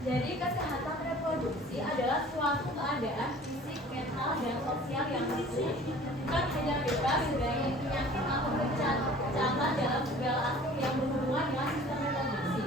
Jadi kesehatan reproduksi adalah suatu keadaan fisik, mental, dan sosial yang bukan hanya bebas dari penyakit atau kecacat dalam segala aspek yang berhubungan dengan sistem reproduksi.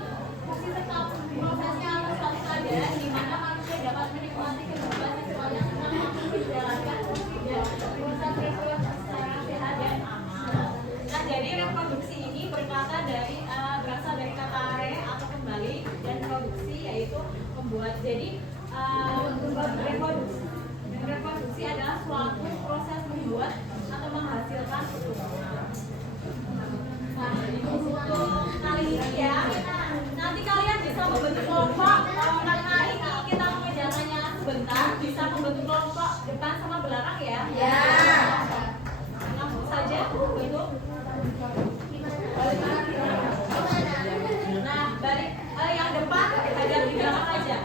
Fungsi serta prosesnya adalah suatu keadaan di mana manusia dapat menikmati kehidupan seksualnya dengan mampu menjalankan fungsi dan proses reproduksi secara sehat dan aman. Nah, jadi reproduksi ini berasal dari kata re atau kembali dan produksi yaitu membuat. Jadi reproduksi adalah suatu proses membuat atau menghasilkan keturunan. Nah, untuk kali ini ya, nanti kalian bisa membentuk kelompok. Karena ini kita mengerjakannya sebentar, bisa membentuk kelompok depan sama belakang ya. Ya. Langsung saja bentuk. Nah, balik yang depan ada di belakang aja.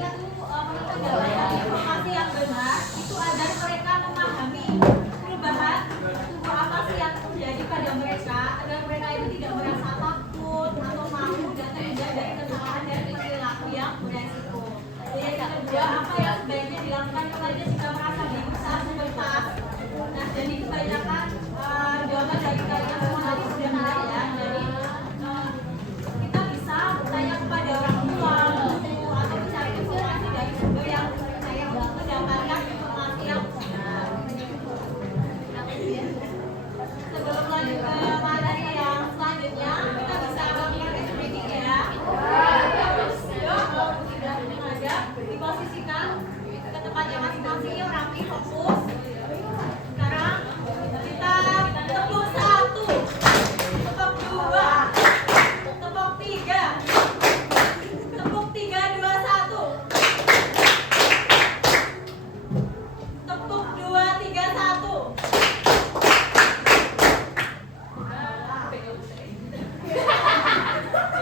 usia itu mendapatkan informasi yang benar itu agar mereka memahami perubahan tubuh apa sih yang terjadi pada mereka, agar mereka itu tidak merasa takut atau malu dan terhindar dari kesalahan dan perilaku yang beresiko. Jadi yang kedua, apa yang sebaiknya dilakukan kepada jika merasa bingung saat membetas. Nah, jadi kebanyakan jawaban dari kalian semua tadi sudah benar ya. Jadi kita bisa bertanya kepada orang tua, guru, atau mencari informasi dari sumber yang terpercaya untuk mendapatkan informasi yang benar. Sebelum lanjut ke materi yang selanjutnya, kita bisa melakukan reading ya. Sudah menghadap, diposisikan ke tempatnya masing-masing, yuk rapi, fokus. Sekarang kita tepuk 1, tepuk 2, tepuk 3, tepuk 3, 2, 1, tepuk 2, 3, 1.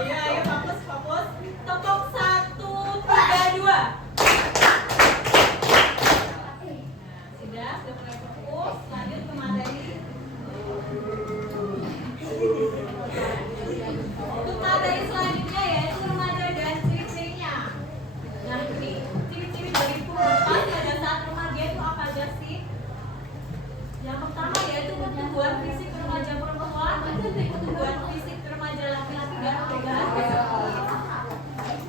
Ayo fokus, fokus. Tepuk 1, 3, 2. Sudah mulai fokus. Lanjut ke materi. Untuk materi selanjutnya yaitu remaja dan ciri-cirinya. Nah, ini ciri-ciri dari pubertas pada saat remaja itu apa aja sih? Yang pertama yaitu pertumbuhan fisik remaja perempuan, pertumbuhan fisik remaja laki-laki dan perubahan psikis.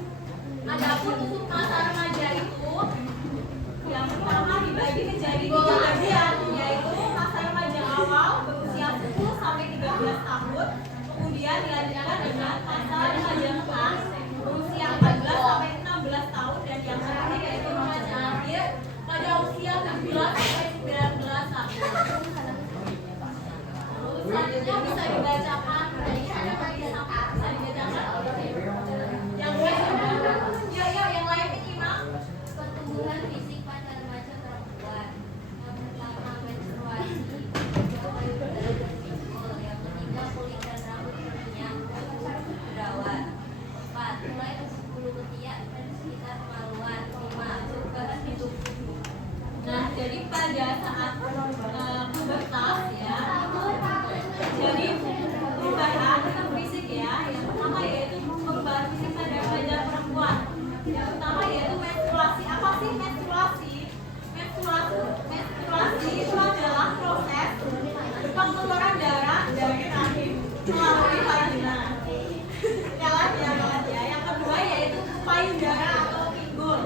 Adapun untuk masa remaja itu yang pertama dibagi menjadi 3 bagian, yaitu masa remaja awal berusia 10 sampai 13 tahun, kemudian dilanjutkan dengan masa remaja tengah berusia 14 sampai 16 tahun, dan yang terakhir yaitu remaja akhir pada usia 17 sampai 19 tahun. Selanjutnya bisa dibacakan, bisa dibacakan. Yang lain, yang lain menyimak. Pertumbuhan fisik pada remaja perempuan. Yang pertama menstruasi, kedua payudara dan pinggul, yang ketiga kulit dan rambut berminyak jerawat. 4. Mulai tusuk bulu ketiak dan sekitar kemaluan. 5. Perubahan bentuk tubuh. Nah, jadi pada saat pubertas ya, jadi perubahan fisik ya. Yang pertama yaitu perubahan fisik pada remaja perempuan. Yang pertama yaitu menstruasi. Apa sih menstruasi? Menstruasi itu adalah proses pengeluaran darah dari rahim melalui vagina. Jalan ya. Yang kedua yaitu payudara atau pinggul.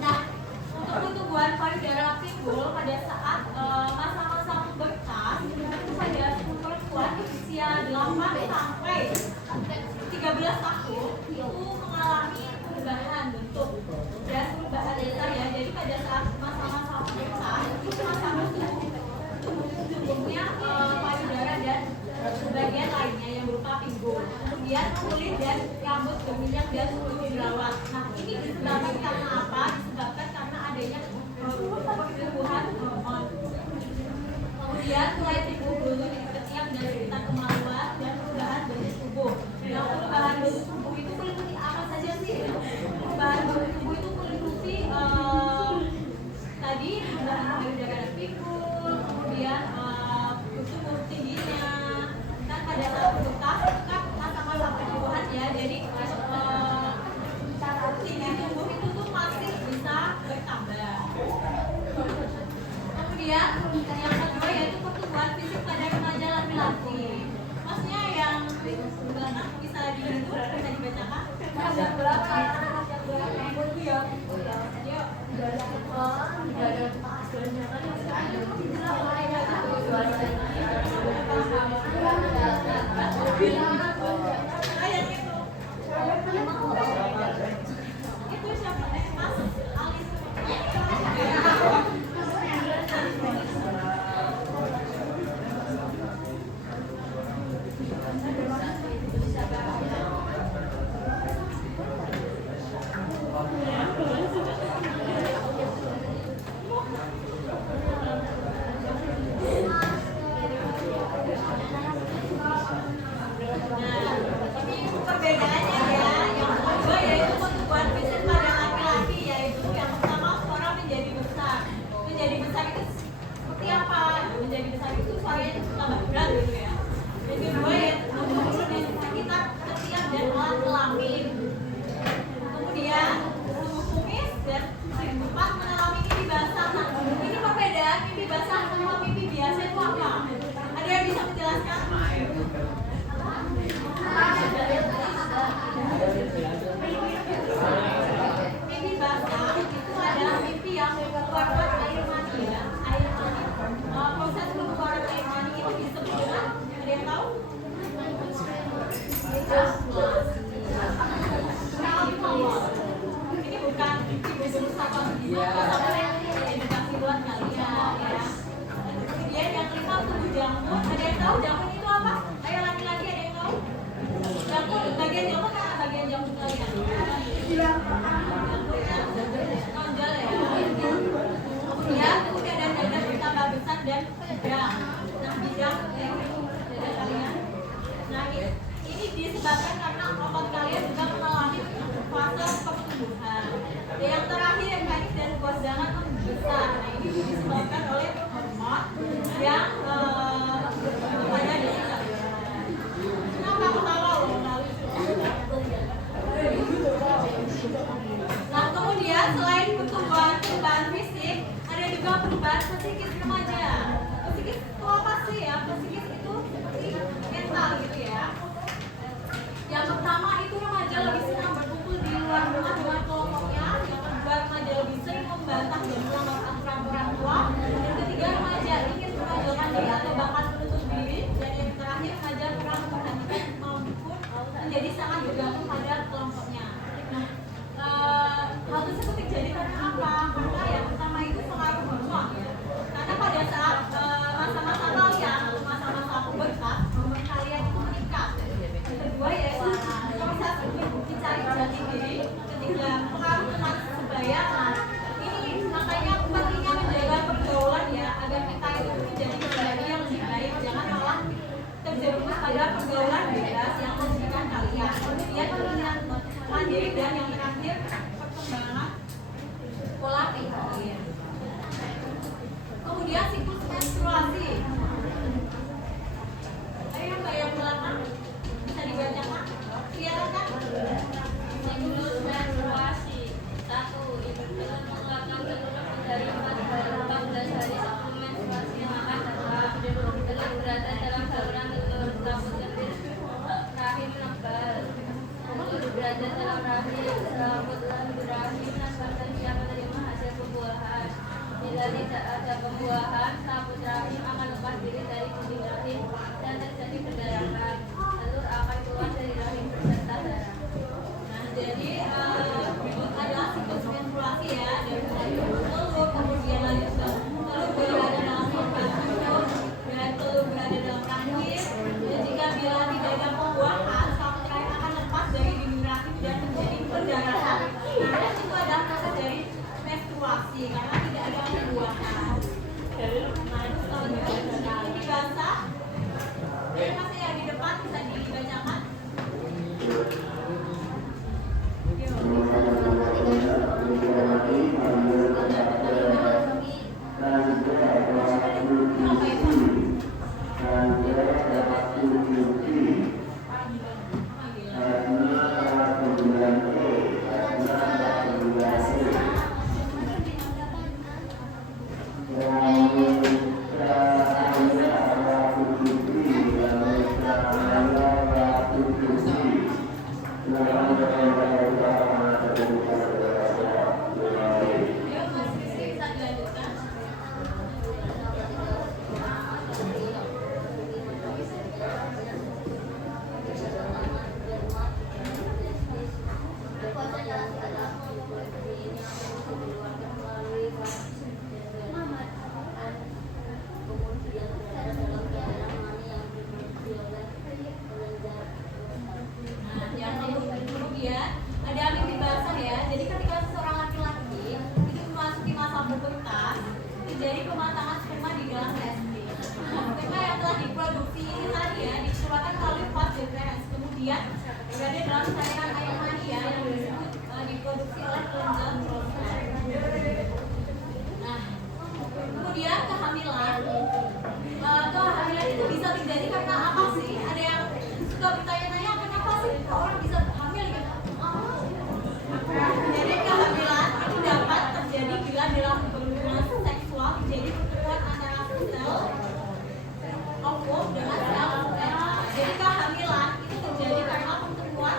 Nah, untuk pertumbuhan payudara pinggul pada saat masa-masa pubertas itu pada perempuan usia 8 sampai 13 tahun itu mengalami perubahan bentuk dan perubahan dasar ya. Jadi pada saat masa-masa pubertas itu masa-masa tubuhnya payudara dan bagian lainnya yang berupa pinggul, kemudian kulit dan rambut berminyak dan bulu jerawat. Nah, ini disebabkan karena apa? Disebabkan karena adanya pertumbuhan hormon. Kemudian mulai timbul bulu di ketiak dan sekitar kemaluan dan perubahan bentuk tubuh. Nah, perubahan bentuk tubuh itu meliputi apa saja sih? Perubahan bentuk tubuh itu meliputi tadi perubahan payudara dan pinggul, kemudian tubuh tingginya. Kan pada saat pubertas itu kan masa-masa pertumbuhan ya, jadi tinggi tubuh itu tuh masih bisa bertambah. Kemudian yang kedua yaitu pertumbuhan fisik pada remaja laki-laki. Maksudnya yang belakang bisa dibacakan. Yang belakang. Itu siapa? Mas Alis. Ini bukan apa edukasi buat kalian ya. Kemudian yang kelima tubuh jamur. Ada yang tahu jamur itu apa? Ayo laki-laki ada yang tahu? Jamur, bagian jamur kan bagian jamur kalian. Nonjol ya. Kemudian dan dada bertambah besar dan bidang. Nah bidang dada kalian. Nah ini disebabkan karena otot kalian juga mengalami fase pertumbuhan. Dan yang terakhir penis dan bos jangan membesar. Nah ini disebabkan oleh hormon yang ada di dalam. Kenapa ketawa loh? Nah kemudian selain perubahan fisik, ada juga perubahan psikis remaja. Psikis itu apa sih ya? Psikis itu seperti mental gitu ya. Yang pertama itu remaja lebih senang berkumpul di luar rumah dengan kelompoknya. Yang kedua remaja lebih sering membantah dan melanggar aturan orang tua. Yang ketiga remaja ingin menonjolkan diri atau bahkan menutup diri. Dan yang terakhir remaja kurang memperhatikan maupun menjadi sangat bergantung pada kelompoknya. Nah, hal tersebut terjadi karena apa? Karena yang pertama itu pengaruh hormon ya. Karena pada saat masa-masa kalian atau masa-masa pubertas, hormon kalian itu meningkat. Yang kedua yaitu proses mencari jati diri. Ketiga pengaruh teman sebaya. Nah, ini makanya pentingnya menjaga pergaulan ya agar kita itu menjadi pribadi yang lebih baik. Jangan malah terjerumus pada pergaulan bebas yang merugikan kalian. Kemudian pilihan mandiri dan yang terakhir perkembangan pola pikir. Kemudian siklus menstruasi. Ayo mbak yang belakang bisa dibacakan. Kelihatan kan? Siklus menstruasi 1. Ibu telah mengeluarkan telur dari 14 hari sebelum menstruasi yang akan datang. Telur berada dalam saluran telur rambut lendir rahim menebal. Telur berada dalam rahim rambut lendir rahim menebal dan siap menerima hasil pembuahan. Bila tidak ada pembuahan, rambut rahim akan lepas diri dari dinding rahim dan terjadi perdarahan. Telur akan keluar dari rahim beserta darah. Nah, jadi berikut adalah siklus menstruasi ya dari telur kemudian lanjut ke telur berada dalam organ dan telur berada dalam rahim. Dan jika bila tidak ada pembuahan, rambut rahim akan lepas dari dinding rahim dan terjadi perdarahan. Nah, itu adalah proses dari menstruasi karena tidak ada pembuahan. Nah, itu selanjutnya ini basah. Ini masih yang di depan bisa dibacakan. Berada dalam cairan air mani ya yang disebut diproduksi oleh kelenjar prostat. Nah, kemudian kehamilan. Kehamilan itu bisa terjadi karena apa sih? Ada yang suka bertanya-tanya kenapa sih orang bisa hamil gitu? Jadi kehamilan itu dapat terjadi bila dalam hubungan seksual terjadi pertemuan antara sel ovum dengan sel sperma. Jadi kehamilan itu terjadi karena pertemuan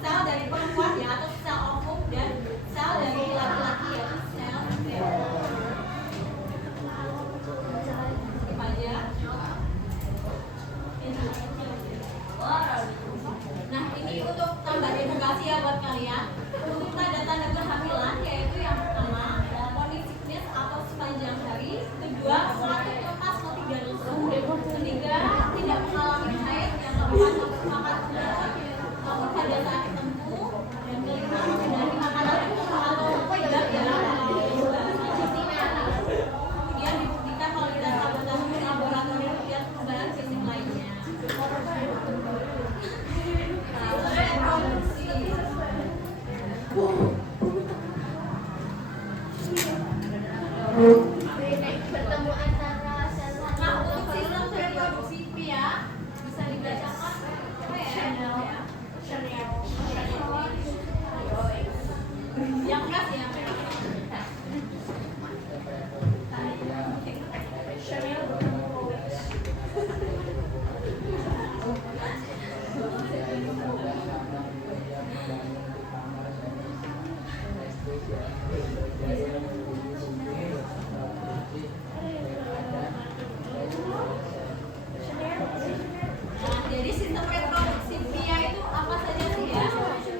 sel dari perempuan ya atau sel ovum dan sel dari laki-laki yaitu sel sperma. Skip aja. Nah, ini edukasi ya buat kalian. Untuk tanda-tanda kehamilan yaitu yang pertama morning sickness atau sepanjang hari, kedua mengantuk lemas atau tidak lesu, ketiga tidak mengalami haid, yang keempat makan teratur namun pada saat tertentu, dan kelima menghindari makanan atau tidak kemudian dibuktikan melalui tes laboratorium melihat perubahan fisik lainnya. Bertemu antara sel Nah, untuk sistem reproduksi pria bisa dibacakan apa ya? Yang keras ya. Nah, jadi sistem reproduksi pria itu apa saja sih ya?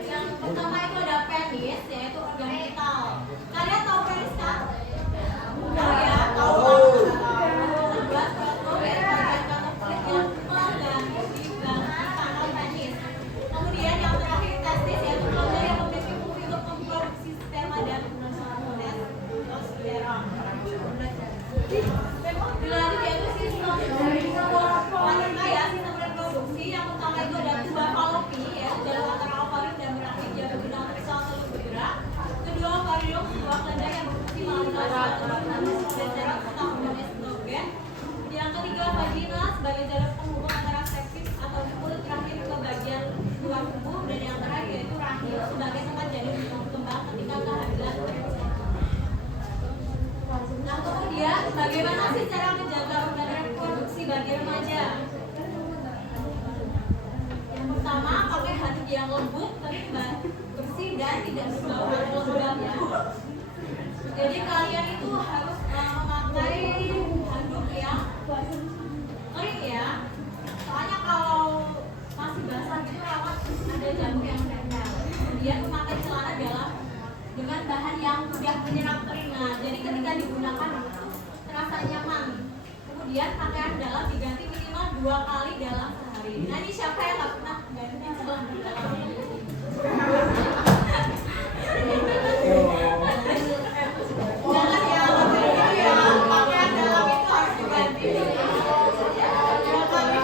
Yang pertama itu ada penis, yaitu organ vital. Kalian tahu penis kan? Tahu ya? Tahu. Kedua, sperma yaitu bagian kantong kulit yang mengganti kanal penis. Kemudian yang terakhir testis, yaitu kelenjar yang memiliki fungsi untuk memproduksi sperma dan testosteron. Dilanjut yaitu sistem wanita ya, sistem reproduksi. Yang pertama itu ada tuba falopi, yaitu jalur antara ovarium dan berakhir dia berguna untuk sel telur bergerak. Kedua, ovarium sebuah kelenjar yang berfungsi melintasi telur dan testosteron serta hormon estrogen. Yang ketiga, vagina sebagai jalur penghubung antara seksis atau mulut terakhir ke bagian luar tubuh, dan yang terakhir yaitu rahim sebagai tempat janin berkembang ketika kehamilan. Nah, kemudian bagaimana sih cara menjaga organ reproduksi bagi remaja? Yang pertama, pakai handuk yang lembut, keras, bersih dan tidak berbau lembab ya. Jadi kalian itu harus memakai handuk yang kering ya. Soalnya kalau masih basah gitu rawan ada jamur yang menempel. Kemudian memakai celana dalam dengan bahan yang mudah menyerap keringat. Jadi ketika digunakan itu terasa nyaman. Kemudian pakaian dalam diganti minimal 2 kali dalam sehari. Nah, ini siapa yang nggak pernah ganti celana dalam? Jangan ya, pakaian dalam itu harus diganti 2 kali.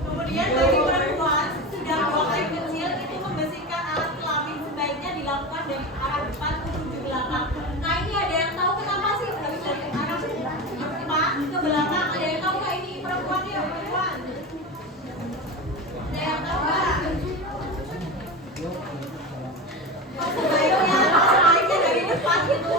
Kemudian bagi perempuan sudah 2 kali kecil itu membersihkan alat kelamin sebaiknya dilakukan dari arah depan menuju belakang. Nah, ini ada yang tahu kenapa sih harus dari arah depan ke belakang? Ada yang tahu nggak ini perempuan ya perempuan? Ada yang tahu nggak? Sebaiknya dari depan gitu.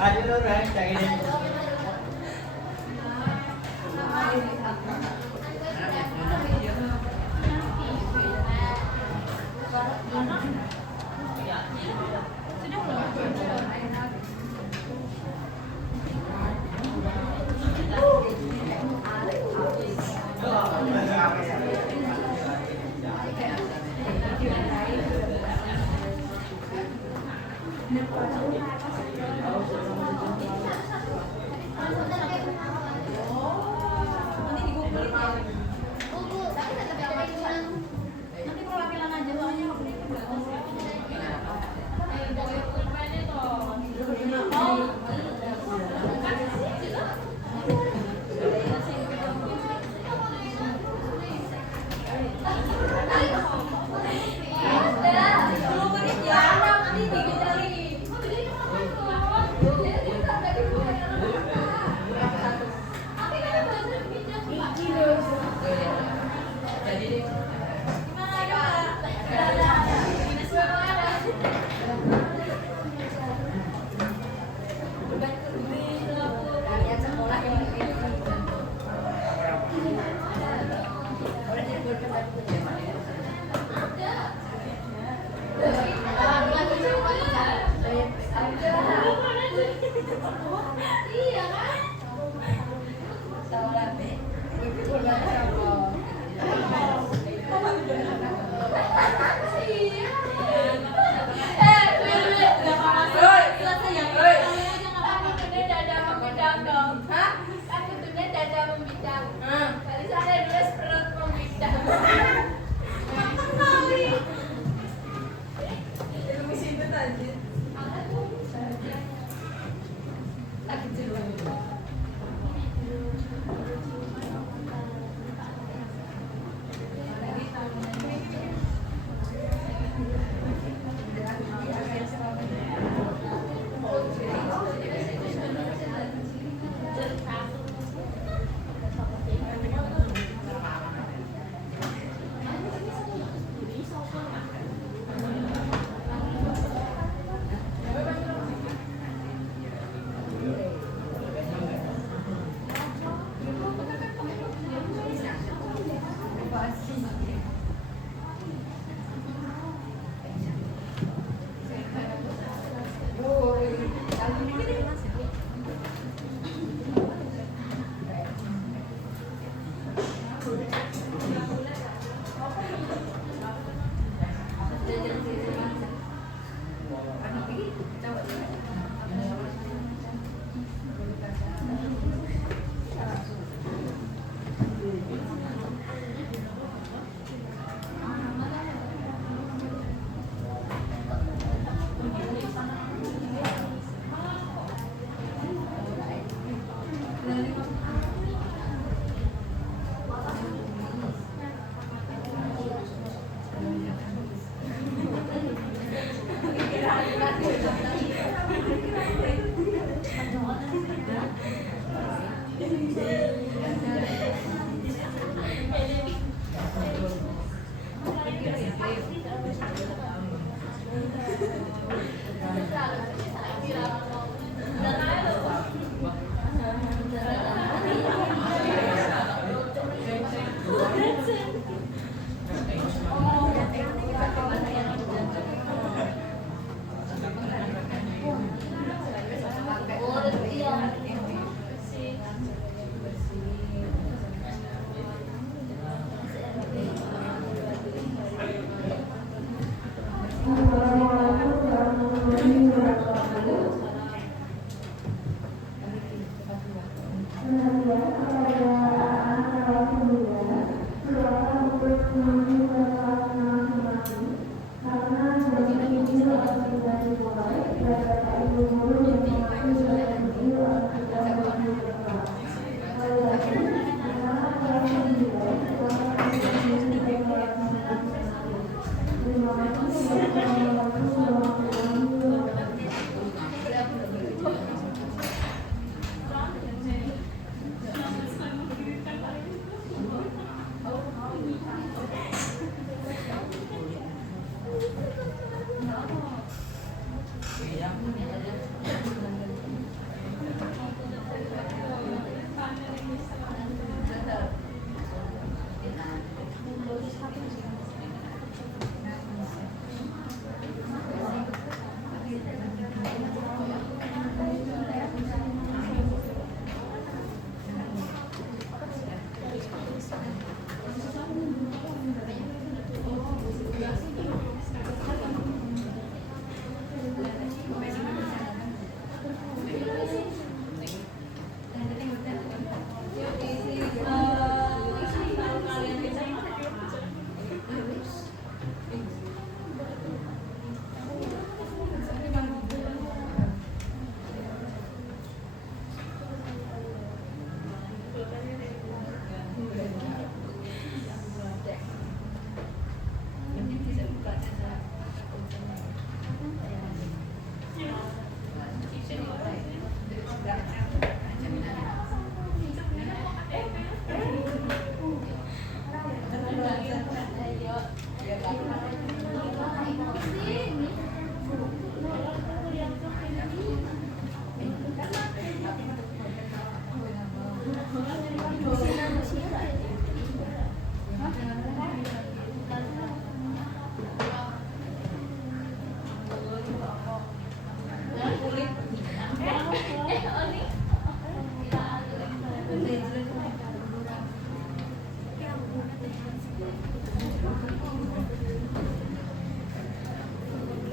Ayo dulu, cak ini. Nanti perwakilan aja soalnya waktu itu nggak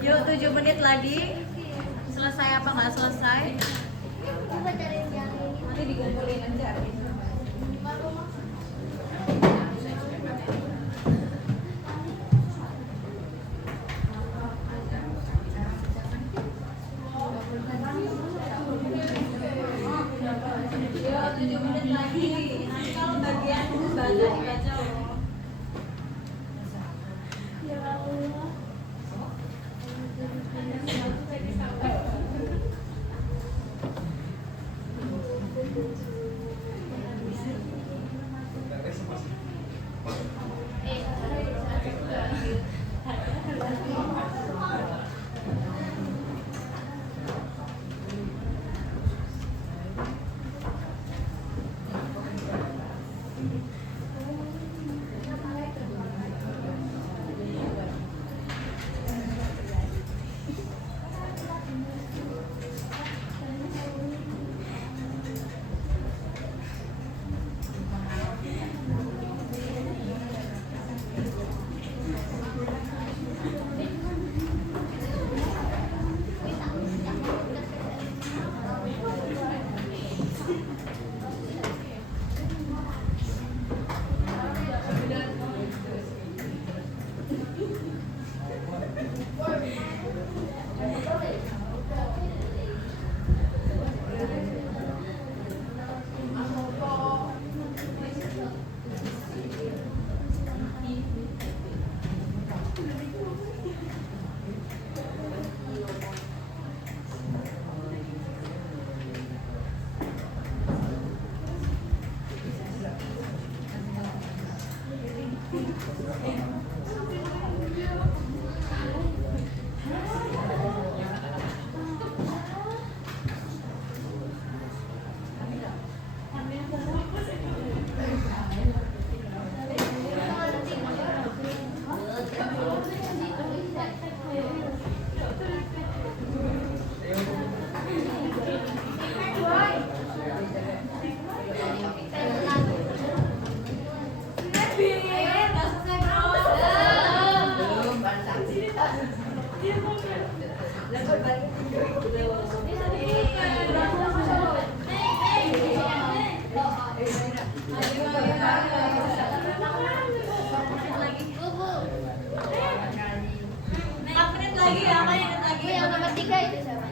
Yuk 7 menit lagi. Selesai apa nggak selesai? Coba cari yang ini. Nanti dikumpulin aja. Yuk 7 menit lagi. Nanti kalau bagian baca dibaca loh. Ya Allah. Yang nomor 3 itu siapa?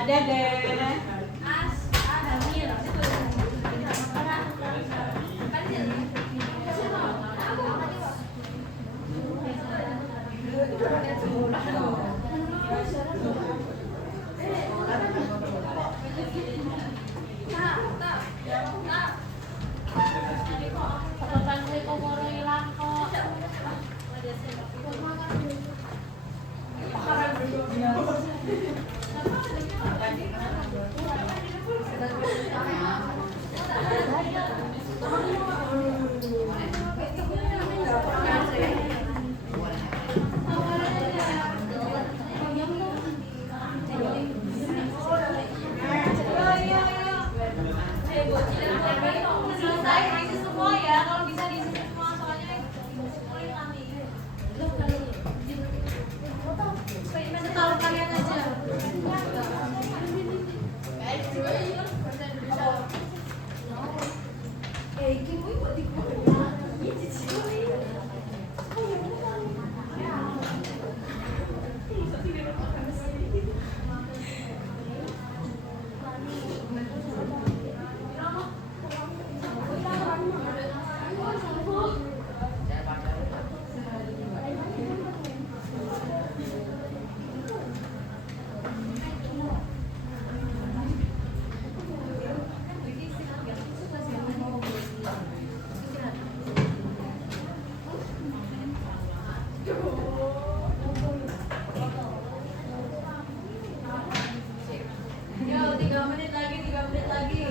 Ada deh. Selesai diisi semua ya, kalau bisa diisi semua soalnya dikumpulin nanti. Setahu kalian aja. Yo, 3 menit lagi, 3 menit lagi.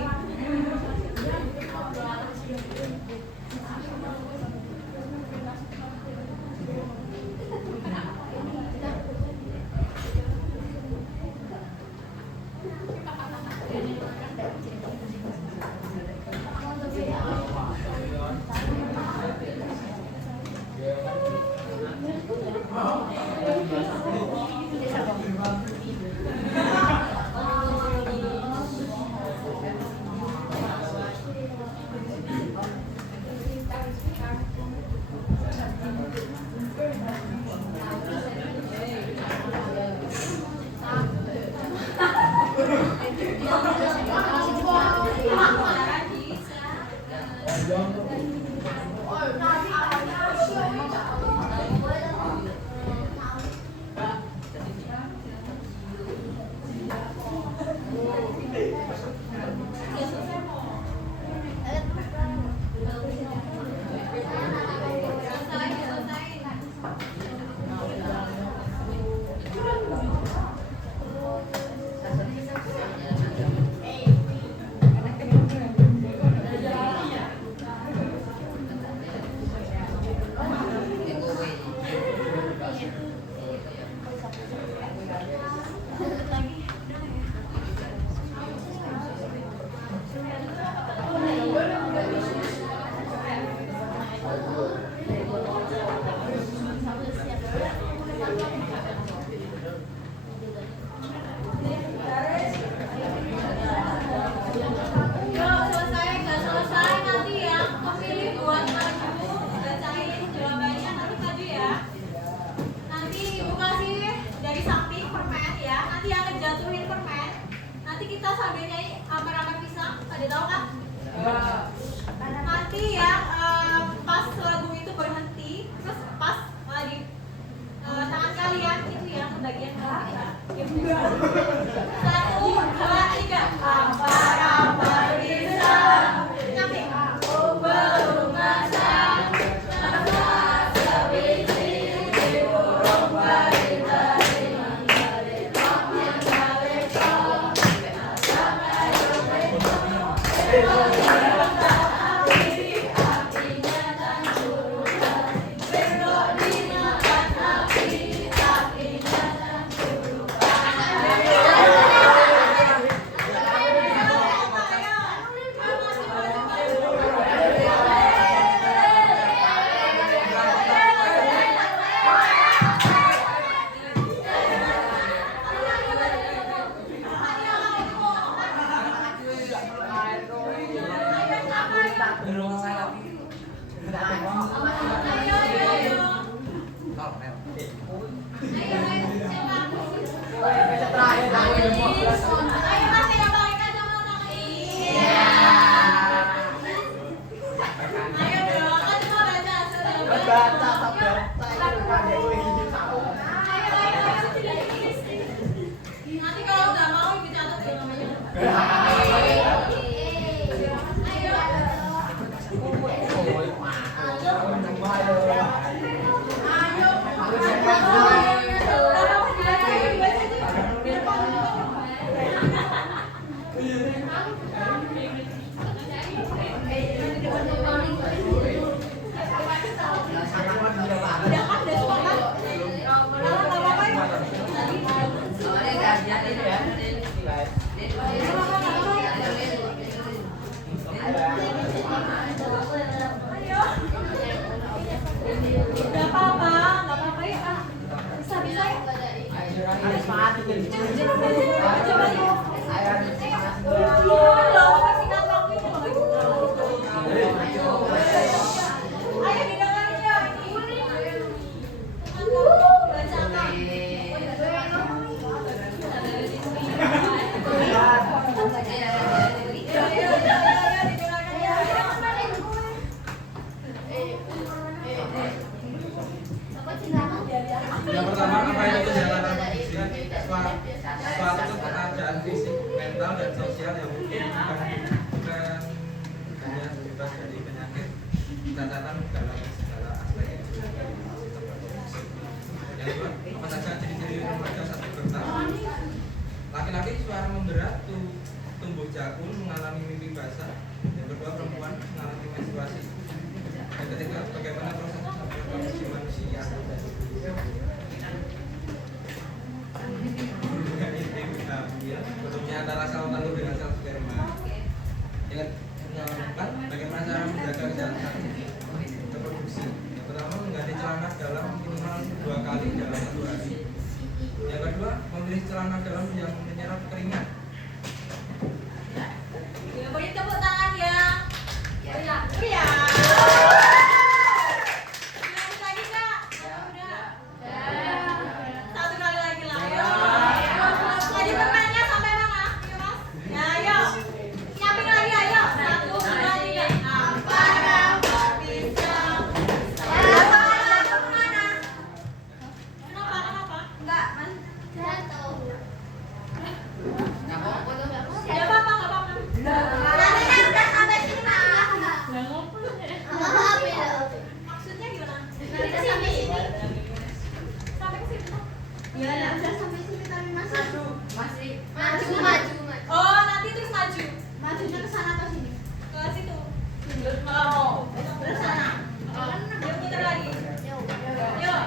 Satu, dua, tiga. Ampar bisa. Nyanyi. Aku belum masak. Masak sebiji di burung balita di mangkali mangkali kau. Masak kayu beto. Apinya tak suruh. Bendok dimakan apinya tak suruh. Nanti kalau nggak mau dicatat ya namanya. Nggak apa-apa ya. Bisa ya. Coba yuk. Loh, kasih kantong ini loh. Ayo didengarin ya ini. Bacakan. Yang pertama, apa itu kejahatan fisik? Suatu keadaan fisik, mental, dan sosial yang bukan hanya bebas dari penyakit, catatan dalam segala aspek. Yang kedua, apa saja ciri-ciri remaja saat pubertas? Laki-laki suara memberat, tumbuh jakun, mengalami mimpi basah. Yang kedua, perempuan mengalami menstruasi. Yang ketiga, bagaimana proses reproduksi manusia? Bentuknya antara sel telur dengan sel sperma. Yang keempat, bagaimana cara menjaga kesehatan reproduksi? Yang pertama, mengganti celana dalam minimal 2 kali dalam 1 hari. Yang kedua, memilih celana dalam yang menyerap keringat. Ya, boleh tepuk tangan ya. Iya. Lagi Kak? Udah. Satu kali lagi lah. Ayo. Tadi permennya sampai mana? Ayo Mas. Ya, ayo. Siapin lagi ayo. 1, 2, 3. Ampar bisa. Kemana? Kenapa? Enggak, Man. Jatuh. Enggak apa-apa. Nanti kan udah sampai sini Mas. Maksudnya gimana? Nanti udah sampai sini. Sampai ke situ. Ya, udah sampai sini tapi masih maju. Oh, nanti terus maju. Majunya ke sana atau sini? Ke situ. Oh, terus sana. Yuk putar lagi. Yuk.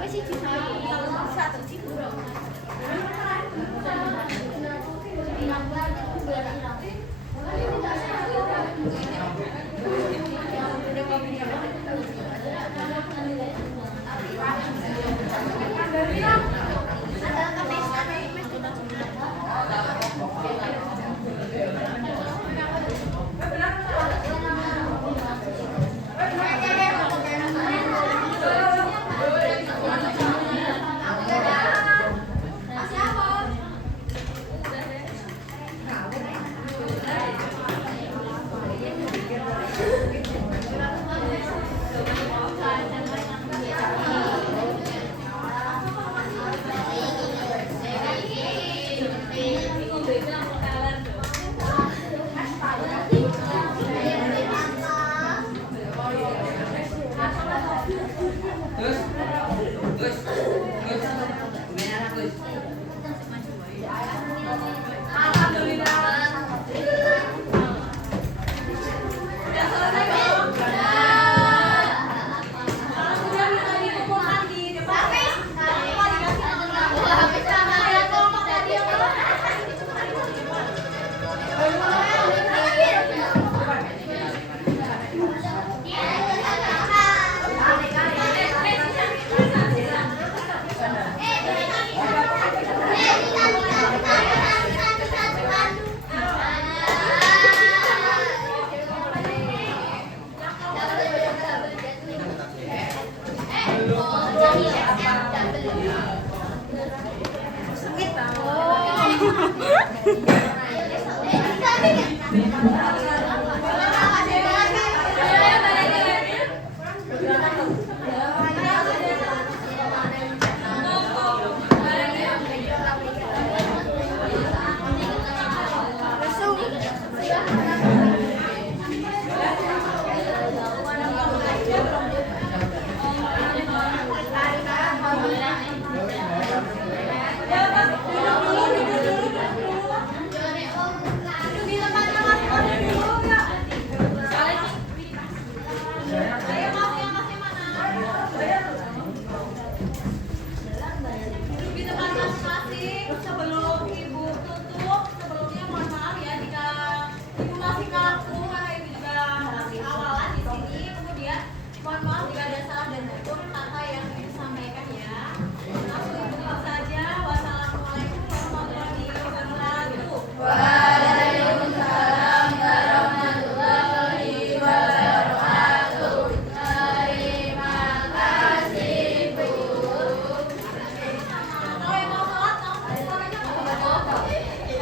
Tapi siji saja.